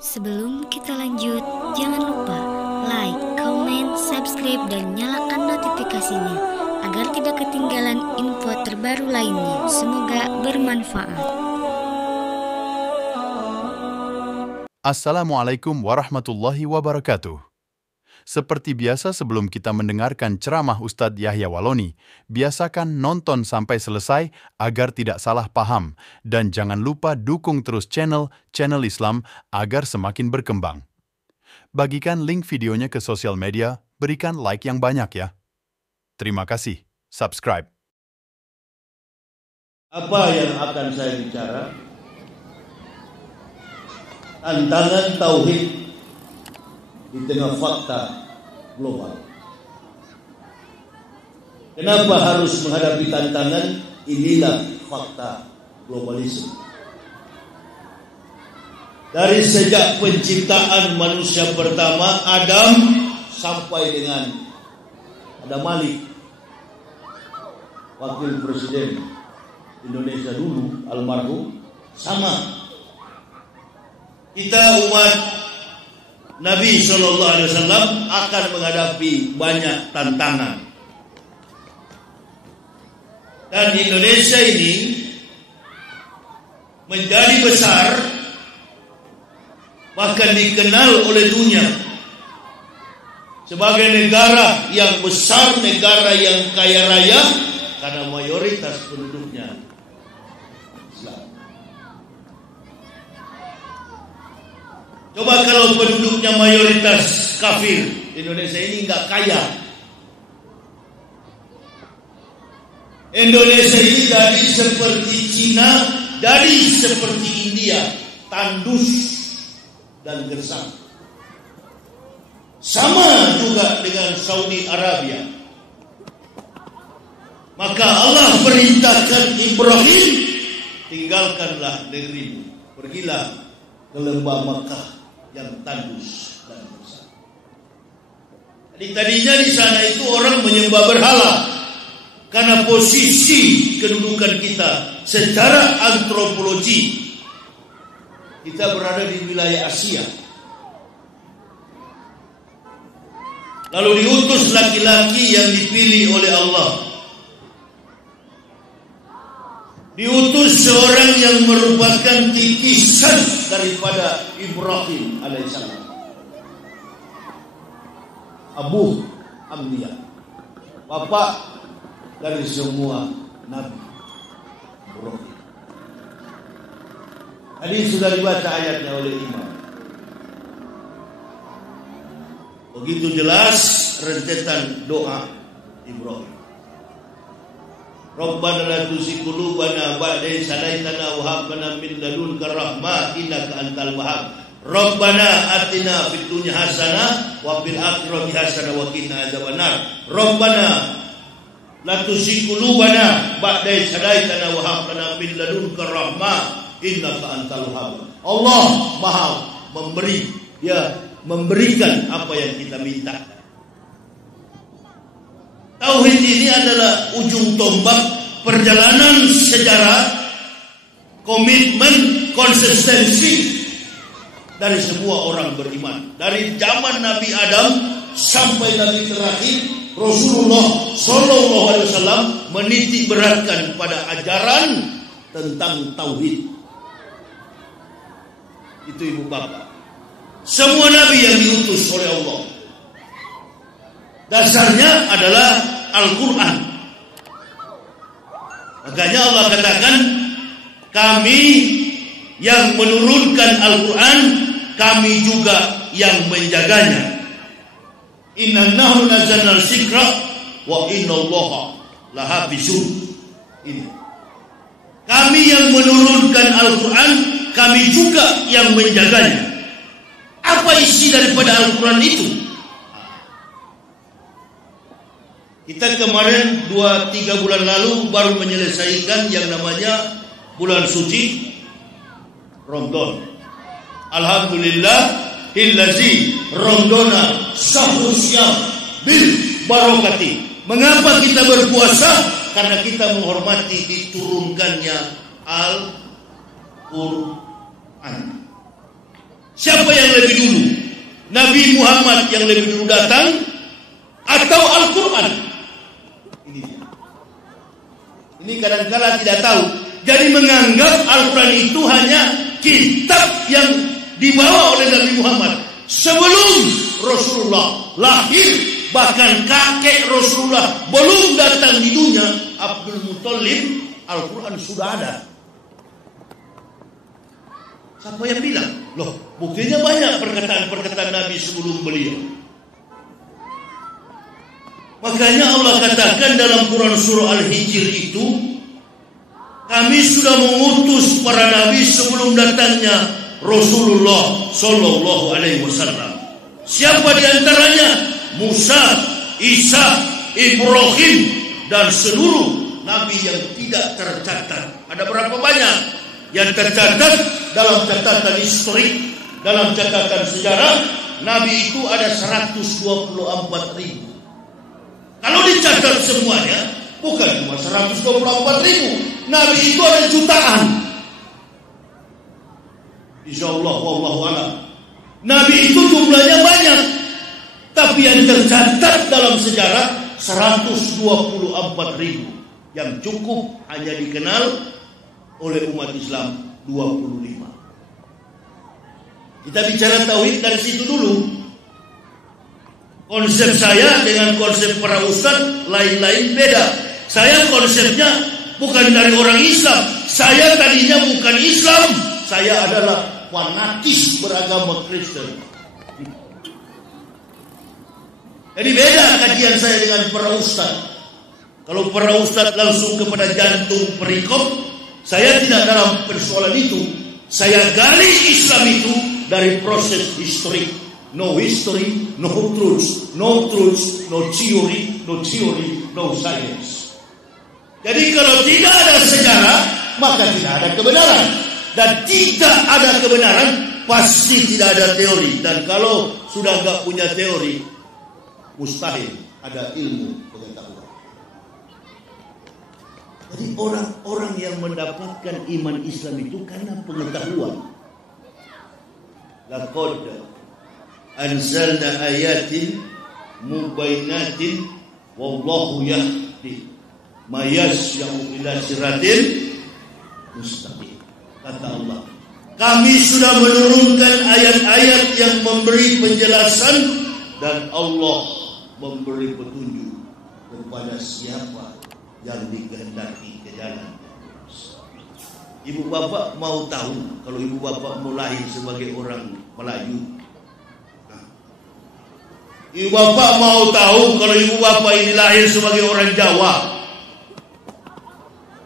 Sebelum kita lanjut, jangan lupa like, comment, subscribe, dan nyalakan notifikasinya agar tidak ketinggalan info terbaru lainnya. Semoga bermanfaat. Assalamualaikum warahmatullahi wabarakatuh. Seperti biasa sebelum kita mendengarkan ceramah Ustadz Yahya Waloni, biasakan nonton sampai selesai agar tidak salah paham. Dan jangan lupa dukung terus channel Islam agar semakin berkembang. Bagikan link videonya ke sosial media, berikan like yang banyak ya. Terima kasih. Subscribe. Apa yang akan saya bicara? Tantangan tauhid di tengah fakta global. Kenapa harus menghadapi tantangan? Inilah fakta globalisme. Dari sejak penciptaan manusia pertama Adam sampai dengan Adam Malik, wakil presiden Indonesia dulu, almarhum, sama. Kita umat Nabi SAW akan menghadapi banyak tantangan. Dan Indonesia ini menjadi besar, bahkan dikenal oleh dunia sebagai negara yang besar, negara yang kaya raya, karena mayoritas penduduknya Islam. Coba kalau penduduknya mayoritas kafir, Indonesia ini nggak kaya. Indonesia ini jadi seperti Cina, jadi seperti India, tandus dan gersang. Sama juga dengan Saudi Arabia. Maka Allah perintahkan Ibrahim, tinggalkanlah negerimu, pergilah ke lembah Makkah yang tandus dan gersang. Tadinya di sana itu orang menyembah berhala. Karena posisi kedudukan kita secara antropologi, kita berada di wilayah Asia. Lalu diutus laki-laki yang dipilih oleh Allah. Diutus seorang yang merupakan titisan daripada Ibrahim alaihissalam, Abu Ambiya, bapak dari semua Nabi Ibrahim. Tadi sudah dibaca ayatnya oleh Imam. Begitu jelas rentetan doa Ibrahim. Rabbana la tuzigh qulubana ba'da idh hadaytana wa hab lana min ladunka rahmah innaka antal wahhab. Rabbana atina fid dunya hasanah wa fil akhirati hasanah wa qina adzabannar. Rabbana la tuzigh qulubana ba'da idh hadaytana wa hab lana min ladunka rahmah innaka antal wahhab. Allah Maha memberi, ya, memberikan apa yang kita minta. Tauhid ini adalah ujung tombak perjalanan sejarah, komitmen, konsistensi dari semua orang beriman. Dari zaman Nabi Adam sampai Nabi terakhir, Rasulullah SAW menitik beratkan pada ajaran tentang tauhid. Itu ibu bapak. Semua Nabi yang diutus oleh Allah, dasarnya adalah Al-Quran. Makanya Allah katakan, kami yang menurunkan Al-Quran, kami juga yang menjaganya. Inna nahnu nazzalna dzikra wa inna Allaha lahafizun. Ini. Kami yang menurunkan Al-Quran, kami juga yang menjaganya. Apa isi daripada Al-Quran itu? Kita kemarin 2-3 bulan lalu baru menyelesaikan yang namanya bulan suci Ramadan. Alhamdulillah illazi Ramadana syahrus syam bil barakati. Mengapa kita berpuasa? Karena kita menghormati diturunkannya Al-Quran. Siapa yang lebih dulu? Nabi Muhammad yang lebih dulu datang atau Al-Quran? Ini dia. Ini kadang-kala tidak tahu. Jadi menganggap Al-Quran itu hanya kitab yang dibawa oleh Nabi Muhammad sebelum Rasulullah lahir. Bahkan kakek Rasulullah belum datang di dunia, Abdul Muthalib, Al-Quran sudah ada. Siapa yang bilang? Loh, buktinya banyak perkataan-perkataan Nabi sebelum beliau. Makanya Allah katakan dalam Quran surah Al-Hijr itu, kami sudah mengutus para nabi sebelum datangnya Rasulullah Sallallahu Alaihi Wasallam. Siapa di antaranya? Musa, Isa, Ibrahim, dan seluruh nabi yang tidak tercatat. Ada berapa banyak yang tercatat dalam catatan historik, dalam catatan sejarah? Nabi itu ada 124.000. Kalau dicatat semuanya, bukan cuma 124.000. Nabi itu ada jutaan. Insyaallah, wallahu a'lam. Nabi itu jumlahnya banyak, tapi yang tercatat dalam sejarah 124.000. Yang cukup hanya dikenal oleh umat Islam 25. Kita bicara tauhid dari situ dulu. Konsep saya dengan konsep para ustaz lain-lain beda. Saya konsepnya bukan dari orang Islam. Saya tadinya bukan Islam. Saya adalah fanatis beragama Kristen. Jadi beda kajian saya dengan para ustaz. Kalau para ustaz langsung kepada jantung perikop, saya tidak dalam persoalan itu. Saya gali Islam itu dari proses historik. No history, no truth, no truth, no theory, no science. Jadi kalau tidak ada sejarah, maka tidak ada kebenaran. Dan tidak ada kebenaran, pasti tidak ada teori. Dan kalau sudah nggak punya teori, mustahil ada ilmu pengetahuan. Jadi orang-orang yang mendapatkan iman Islam itu karena pengetahuan. Laqad anzalna ayatin mubayyinatin wallahu yahdi may yasha'u ila siratin mustaqim. Kata Allah, kami sudah menurunkan ayat-ayat yang memberi penjelasan dan Allah memberi petunjuk kepada siapa yang dikehendaki ke jalan. Ibu bapak mau tahu kalau ibu bapak mau lahir sebagai orang Melayu? Ibu bapak mau tahu kalau ibu bapak ini lahir sebagai orang Jawa?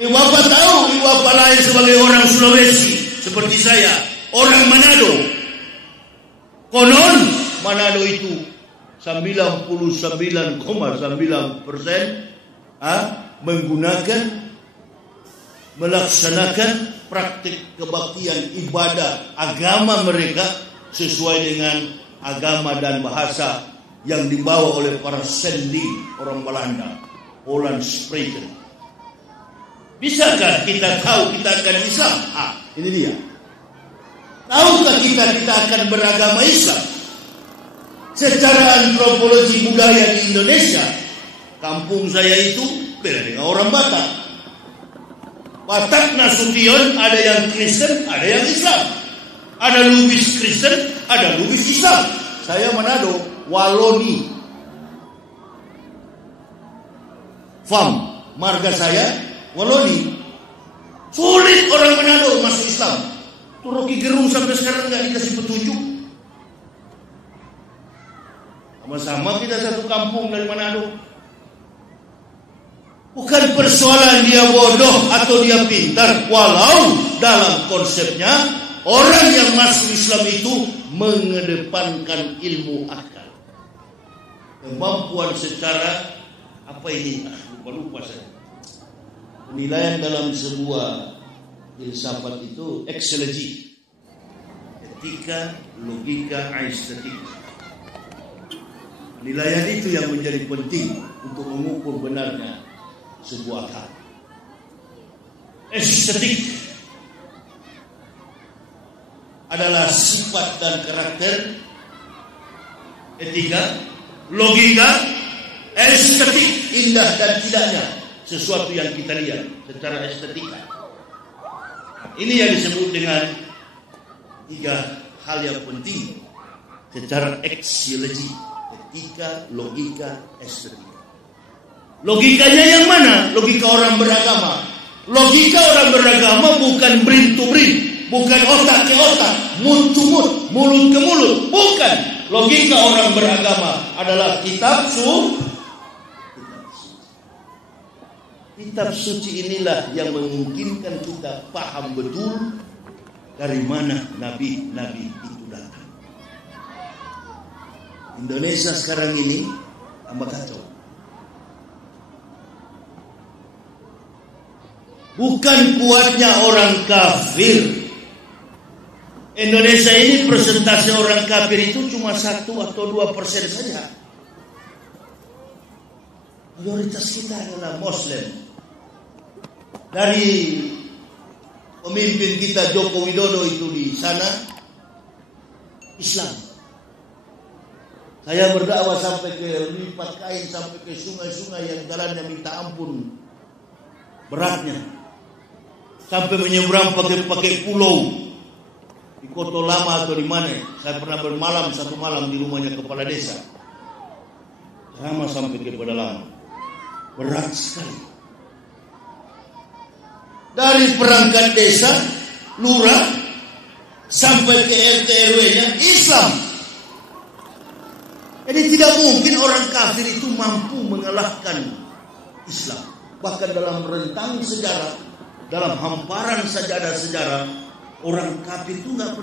Ibu bapak tahu ibu bapak lahir sebagai orang Sulawesi seperti saya, orang Manado. Konon Manado itu 99,9% melaksanakan praktik kebaktian ibadah agama mereka sesuai dengan agama dan bahasa yang dibawa oleh para sendi orang Belanda, Holland Spreken. Bisakah kita tahu kita akan Islam? Ini dia. Tahukah kita akan beragama Islam? Secara antropologi budaya di Indonesia, kampung saya itu beda dengan orang Batak. Batak Nasution ada yang Kristen, ada yang Islam. Ada Lubis Kristen, ada Lubis Islam. Saya Manado, Waloni. Fam, marga saya Waloni. Sulit orang Manado masuk Islam. Tuh Rocky Gerung sampai sekarang nggak dikasih petunjuk. Sama-sama kita satu kampung dari Manado. Bukan persoalan dia bodoh atau dia pintar. Walau dalam konsepnya orang yang masuk Islam itu mengedepankan ilmu akal. Kemampuan secara apa ini? Lupa saya. Penilaian dalam sebuah filsafat itu eksegesi, etika, logika, estetik. Penilaian itu yang menjadi penting untuk mengukur benarnya sebuah hal. Estetik adalah sifat dan karakter, etika, logika, estetik, indah dan tidaknya sesuatu yang kita lihat secara estetika. Ini yang disebut dengan 3 hal yang penting secara aksiologi: etika, logika, estetika. Logikanya yang mana? Logika orang beragama. Logika orang beragama bukan brain to brain, bukan otak ke otak, mood to mood, mulut ke mulut, bukan. Logika orang beragama adalah kitab suci. Kitab suci inilah yang memungkinkan kita paham betul dari mana nabi-nabi itu datang. Indonesia sekarang ini tambah kacau. Bukan kuatnya orang kafir. Indonesia ini persentase orang kafir itu cuma 1 atau 2% saja. Mayoritas kita adalah Muslim. Dari pemimpin kita Joko Widodo itu di sana Islam. Saya berdakwah sampai ke lipat kain, sampai ke sungai-sungai yang jalannya minta ampun beratnya, sampai menyeberang pakai pulau di Kota Lama atau di mana. Saya pernah bermalam 1 malam di rumahnya kepala desa. Sama sampai ke pedalaman. Berat sekali. Dari perangkat desa, lurah, sampai ke RT RW-nya Islam. Jadi tidak mungkin orang kafir itu mampu mengalahkan Islam. Bahkan dalam rentang sejarah, dalam hamparan sajadah sejarah, orang kafir itu tidak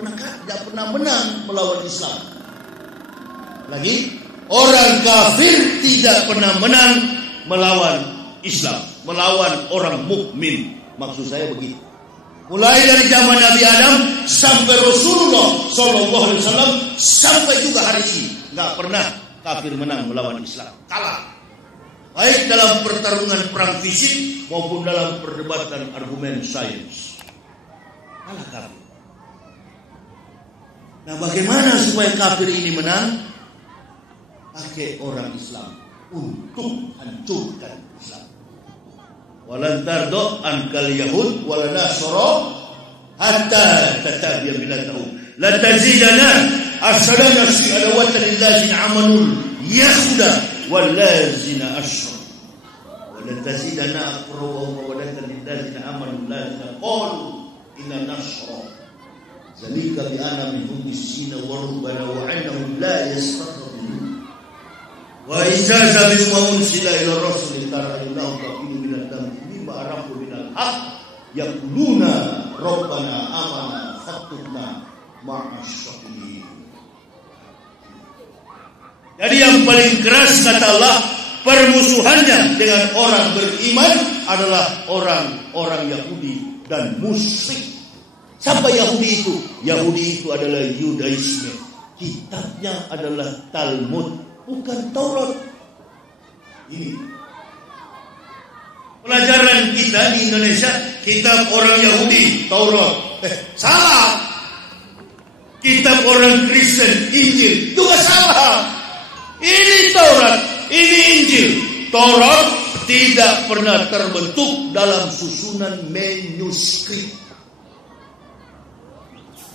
pernah menang melawan Islam. Lagi, orang kafir tidak pernah menang melawan Islam, melawan orang mukmin. Maksud saya begitu. Mulai dari zaman Nabi Adam sampai Rasulullah SAW, sampai juga hari ini, nggak pernah kafir menang melawan Islam. Kalah. Baik dalam pertarungan perang fisik maupun dalam perdebatan argumen sains. Kalah kafir. Nah, bagaimana supaya kafir ini menang? Pakai orang Islam untuk hancurkan Islam. Walan tardo ankal yahud wala nasara hatta tatabi'a millatahum. La tazidana asadana fi alawatan allazina amanu yahuda wal lazina ashra. Wala tazidana aqrabu mawadatan allazina amanu allazina qalu inna nasra. Zalika bi anna minhum bisina wa rubbana wa annahum la yastaqbilun. Wa ijaza bima unsila ila rasul tara illahu taqilu min ad-dam bima arafu min al-haq yaquluna rabbana amana faktubna ma'asy-syahidin. Jadi yang paling keras kata Allah, permusuhannya dengan orang beriman adalah orang-orang Yahudi dan musyrik. Siapa Yahudi itu? Yahudi itu adalah Yudaisme. Kitabnya adalah Talmud, bukan Taurat. Ini pelajaran kita di Indonesia, kitab orang Yahudi, Taurat. Salah. Kitab orang Kristen, Injil, juga salah. Ini Taurat, ini Injil. Taurat tidak pernah terbentuk dalam susunan manuskrip.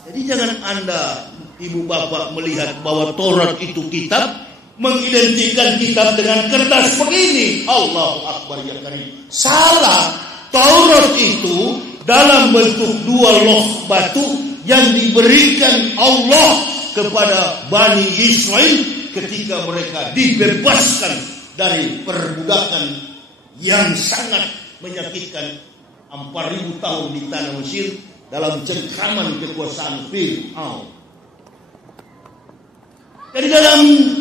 Jadi jangan Anda, ibu bapak, melihat bahwa Taurat itu kitab, mengidentikan kitab dengan kertas begini. Allahu Akbar ya karim. Salah. Taurat itu dalam bentuk 2 loh batu yang diberikan Allah kepada Bani Israel ketika mereka dibebaskan dari perbudakan yang sangat menyakitkan 4.000 tahun di tanah Mesir dalam cengkraman kekuasaan Fir'aun. Jadi dalam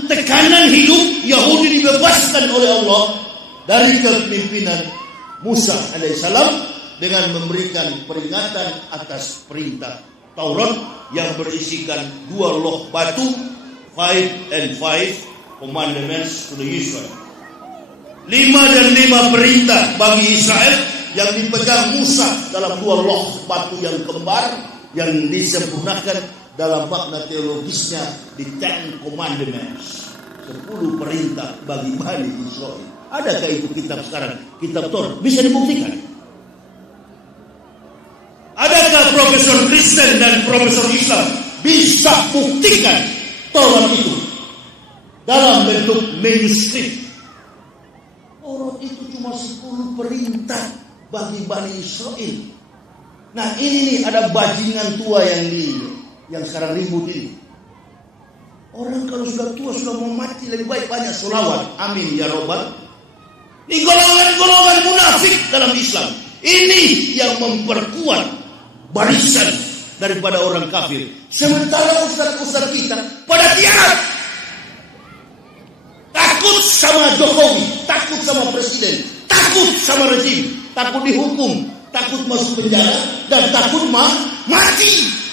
tekanan hidup, Yahudi dibebaskan oleh Allah dari kepemimpinan Musa alaihissalam dengan memberikan peringatan atas perintah Taurat yang berisikan 2 loh batu, 5 and 5 commandments to the Israel. 5 dan 5 perintah bagi Israel yang dipegang Musa dalam 2 loh batu yang kembar yang disempurnakan dalam makna teologisnya di Ten Commandments, 10 perintah bagi Bani Israel. Adakah itu kitab sekarang? Kitab Taurat bisa dibuktikan? Adakah profesor Kristen dan profesor Islam bisa buktikan Taurat itu dalam bentuk manuskrip? Taurat itu cuma 10 perintah bagi Bani Israel. Nah ini nih ada bajingan tua yang sekarang ribut ini. Orang kalau sudah tua, sudah mau mati, lebih baik banyak sholawat. Amin ya robbal. Ini golongan-golongan munafik dalam Islam. Ini yang memperkuat barisan daripada orang kafir. Sementara ustaz-ustaz kita pada tiarap. Takut sama Jokowi, takut sama presiden, takut sama rezim, takut dihukum, takut masuk penjara, dan takut mati.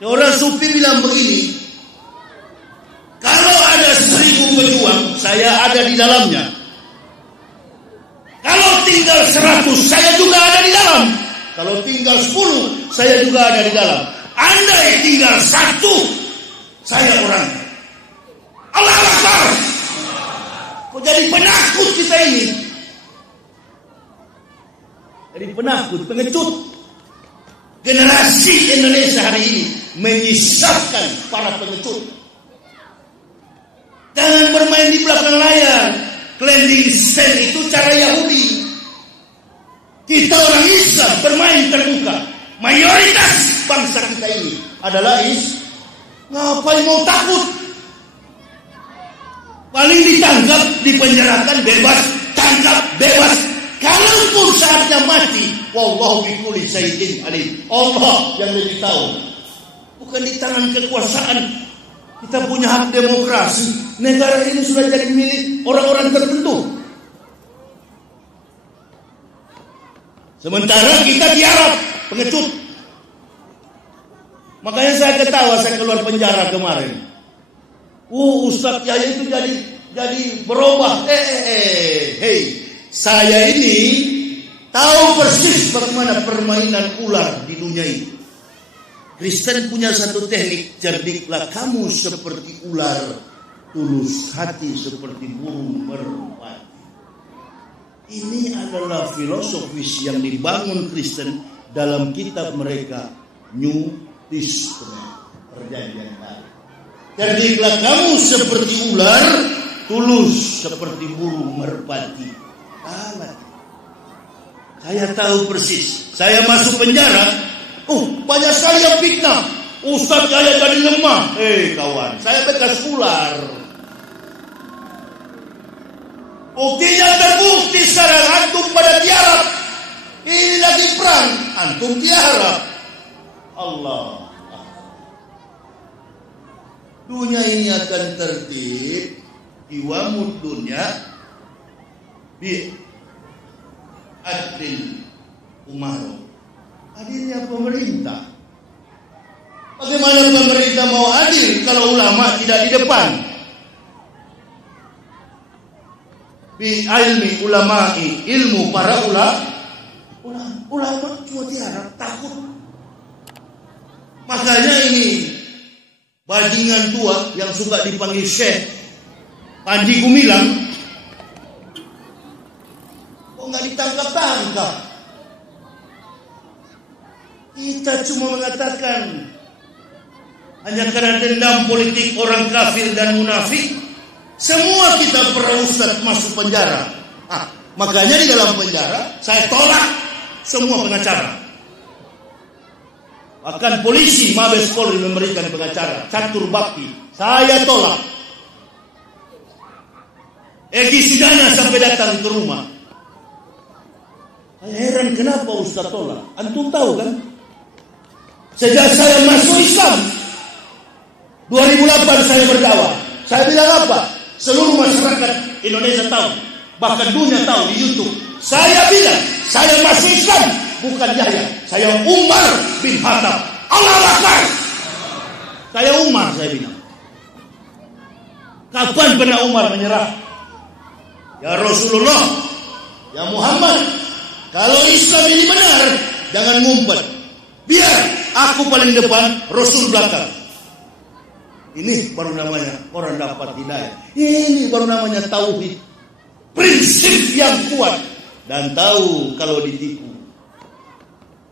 Orang sufi bilang begini, kalau ada 1000 pejuang, saya ada di dalamnya. Kalau tinggal 100, saya juga ada di dalam. Kalau tinggal 10, saya juga ada di dalam. Andai tinggal 1, saya orang. Allah Akbar. Kok jadi penakut kita ini? Jadi penakut, pengecut. Generasi Indonesia hari ini menyisahkan para pengecut. Jangan bermain di belakang layar. Cleansing stand itu cara Yahudi. Kita orang Islam bermain terbuka. Mayoritas bangsa kita ini adalah ngapain mau takut? Paling ditangkap, dipenjarakan, bebas, tangkap, bebas. Kalaupun saatnya mati, wallahu bikulli syai'in alim. Allah yang lebih tahu. Bukan di tangan kekuasaan. Kita punya hak demokrasi. Negara ini sudah jadi milik orang-orang tertentu. Sementara kita tiarap, pengecut. Makanya saya ketawa, saya keluar penjara kemarin. Ustaz Yahya itu jadi berubah. Hei, saya ini tahu persis bagaimana permainan ular di dunia ini. Kristen punya satu teknik, cerdiklah kamu seperti ular, tulus hati seperti burung merpati. Ini adalah filosofis yang dibangun Kristen dalam kitab mereka, New Testament, Perjanjian Baru. Cerdiklah kamu seperti ular, tulus seperti burung merpati. Saya tahu persis. Saya masuk penjara. Banyak sekali yang fitnah. Ustaz saya jadi lemah. Kawan, saya bekas ular. Buktinya terbukti sekarang antum pada tiarap. Ini lagi perang, antum tiarap. Allah. Dunia ini akan tertib. Iwamud dunya bi adil umaru. Adilnya pemerintah. Bagaimana pemerintah mau adil kalau ulama tidak di depan? Bi ilmi ulama'i, ilmu para ulama cuma tiarap, takut. Makanya ini bajingan tua yang suka dipanggil Syekh Panji Gumilang kok nggak ditangkap-tangkap? Kita cuma mengatakan hanya karena dendam politik orang kafir dan munafik, semua kita ustaz masuk penjara. Makanya di dalam penjara saya tolak semua pengacara. Bahkan polisi Mabes Polri memberikan pengacara catur bakti, saya tolak. Egy Sujana sampai datang ke rumah. Saya heran kenapa Ustaz tolak. Antum tahu kan? Sejak saya masuk Islam 2008 saya berdakwah. Saya bilang apa? Seluruh masyarakat Indonesia tahu, bahkan dunia tahu di YouTube. Saya bilang saya masuk Islam, bukan Yahya. Saya Umar bin Khattab. Allah Akbar. Saya Umar, saya bilang. Kapan pernah Umar menyerah? Ya Rasulullah, ya Muhammad, kalau Islam ini benar, jangan ngumpet. Biar Aku paling depan, Rasul belakang. Ini baru namanya orang dapat hidayah. Ini baru namanya tauhid. Prinsip yang kuat dan tahu kalau ditipu.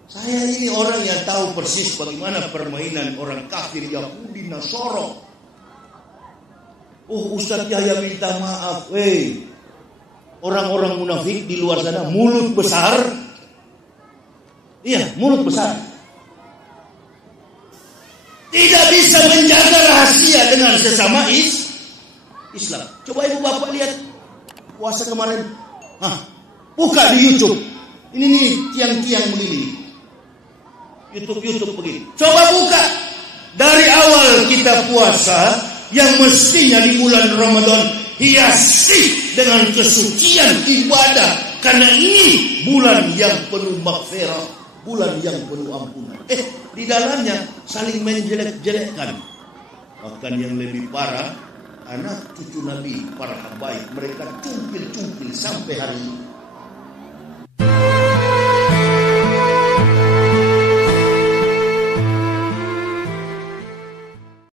Saya ini orang yang tahu persis bagaimana permainan orang kafir Yahudi Nasoro. Oh, Ustaz Yahya minta maaf. Orang-orang munafik di luar sana mulut besar. Iya, mulut besar. Tidak bisa menjaga rahasia dengan sesama Islam. Coba ibu bapak lihat puasa kemarin. Buka di YouTube. Ini nih tiang-tiang begini. YouTube begini. Coba buka. Dari awal kita puasa, yang mestinya di bulan Ramadan hiasi dengan kesucian ibadah. Karena ini bulan yang penuh maghfirah, bulan yang penuh ampunan. Di dalamnya saling menjelek-jelekkan. Bahkan yang lebih parah, anak cucu Nabi, para habaib, mereka cungkil-cungkil sampai hari ini.